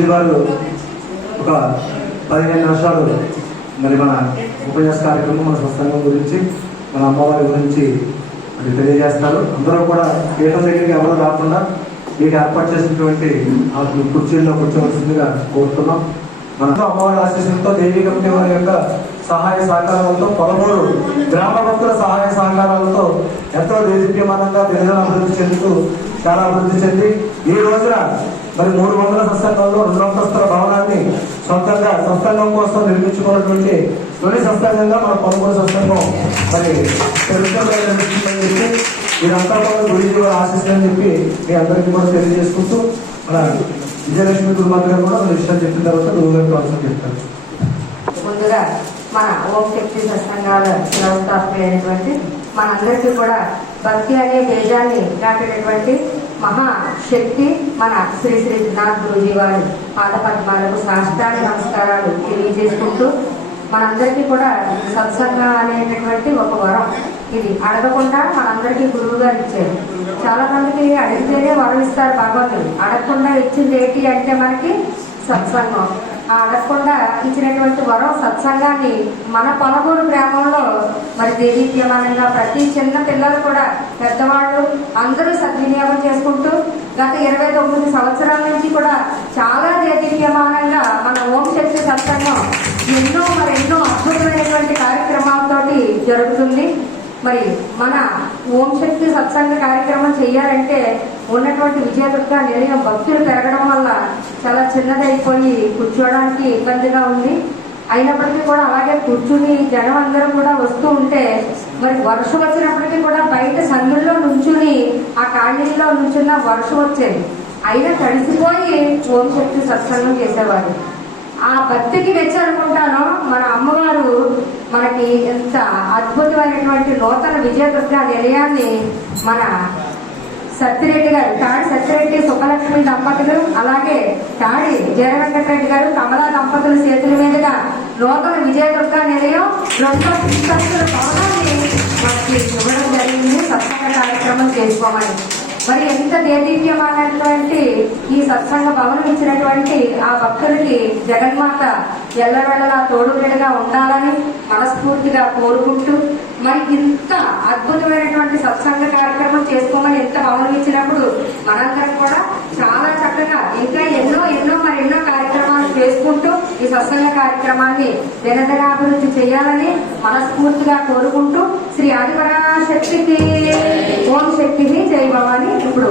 గురూజీ గారు ఒక 15 నిమిషాలు మరి మన ఉపన్యాస కార్యక్రమం మన సత్సంగం గురించి మన అమ్మవారి గురించి మరి తెలియజేస్తారు. అందరూ కూడా పీఠం దగ్గరికి ఎవరు రాకుండా మీకు ఏర్పాటు చేసినటువంటి ఆ కుర్చీల్లో కూర్చోవలసిందిగా కోరుతున్నాం. మన అమ్మవారి ఆశీస్సులతో దేవీ కమిటీ వారి యొక్క సహాయ సహకారాలతో 13 గ్రామ భక్తుల సహాయ సహకారాలతో ఎంతో దేదీప్యమానంగా తెలుగు అభివృద్ధి చెందుతూ చాలా అభివృద్ధి చెంది ఈ రోజున మరి 300 సత్సంగంలో 2 అంతస్తుల భవనాన్ని సొంతంగా సత్సంగం కోసం నిర్మించుకున్నటువంటి తొలి సత్సంగంగా మన 13 సత్సంగం మరి నిర్మిస్తుందని చెప్పి మీరంతా కూడా గురించి కూడా ఆశిస్తుందని చెప్పి మీ అందరికీ కూడా తెలియజేసుకుంటూ మన విజయలక్ష్మి గురుమాత గారు కూడా మన విషయాలు చెప్పిన తర్వాత గురువు గారికి అవసరం చెప్తారు. ముందుగా మన ఓం శక్తి సత్సంగాల వ్యవస్థాపకులైనటువంటి మనందరికీ కూడా భక్తి అనే తేజాన్ని దాటినటువంటి మహాశక్తి మన శ్రీ శ్రీ త్రినాథ్ గురూజీ వారి పాదపద్మాలకు సాష్టాంగ నమస్కారాలు తెలియజేసుకుంటూ మనందరికీ కూడా సత్సంగం అనేటటువంటి ఒక వరం. ఇది అడగకుండా మనందరికీ గురువు గారు ఇచ్చారు. చాలా మందికి అడిగితేనే వరం ఇస్తారు భగవంతుడు. అడగకుండా ఇచ్చింది ఏంటి అంటే మనకి సత్సంగం. అడగకుండా ఇచ్చినటువంటి వరం సత్సంగాన్ని మన పొలగూరు గ్రామంలో మరి దేదీప్యమానంగా ప్రతి చిన్న పిల్లలు కూడా పెద్దవాళ్ళు అందరూ సద్వినియోగం చేసుకుంటూ గత 29 సంవత్సరాల నుంచి కూడా చాలా దేదీప్యమానంగా మన ఓం శక్తి సత్సంగం ఎన్నో అద్భుతమైనటువంటి కార్యక్రమాలతోటి జరుగుతుంది. మరి మన ఓం శక్తి సత్సంగ కార్యక్రమం చేయాలంటే ఉన్నటువంటి విజయదుర్గ నిలయం భక్తులు పెరగడం వల్ల చాలా చిన్నదైపోయి కూర్చోవడానికి ఇబ్బందిగా ఉంది. అయినప్పటికీ కూడా అలాగే కూర్చుని జనం అందరూ కూడా వస్తూ ఉంటే మరి వర్షం వచ్చినప్పటికీ కూడా బయట సందుల్లో నుంచుని ఆ కాలనీలో నుంచున్న వర్షం వచ్చేది. అయినా తడిసిపోయి ఓం శక్తి సత్సంగం చేసేవారు. ఆ భక్తికి మెచ్చాలనుకుంటాను మన అమ్మవారు మనకి ఎంత అద్భుతమైనటువంటి నూతన విజయదుర్గ నిలయాన్ని మన సత్యరెడ్డి గారు తాడి సత్యరెడ్డి సుబ్బలక్ష్మి దంపతులు అలాగే తాడి జయ వెంకటరెడ్డి గారు కమలా దంపతుల చేతుల మీదుగా నూతన విజయదుర్గ నిలయం 2 అంతస్తుల భవనాన్ని మనకి ఇవ్వడం జరిగింది. సత్సంగ కార్యక్రమం చేసుకోమని మరి ఎంత దేదీప్యమైనటువంటి ఈ సత్సంగ భవనం ఇచ్చినటువంటి ఆ భక్తులకి జగన్మాత ఎల్లవేళలా తోడుగా ఉండాలని మనస్ఫూర్తిగా కోరుకుంటూ మరి ఇంత అద్భుతమైనటువంటి సత్సంగ కార్యక్రమం చేసుకోమని ఎంత భవనం ఇచ్చినప్పుడు మనందరం కూడా చాలా చక్కగా ఇంకా ఎన్నో కార్యక్రమాలు చేసుకుంటూ ఈ సత్సంగ కార్యక్రమాన్ని దినదినాభివృద్ధి చేయాలని మనస్ఫూర్తిగా కోరుకుంటూ శ్రీ ఆదిపరాశక్తికి ఓం శక్తిని జై భవాని. ఇప్పుడు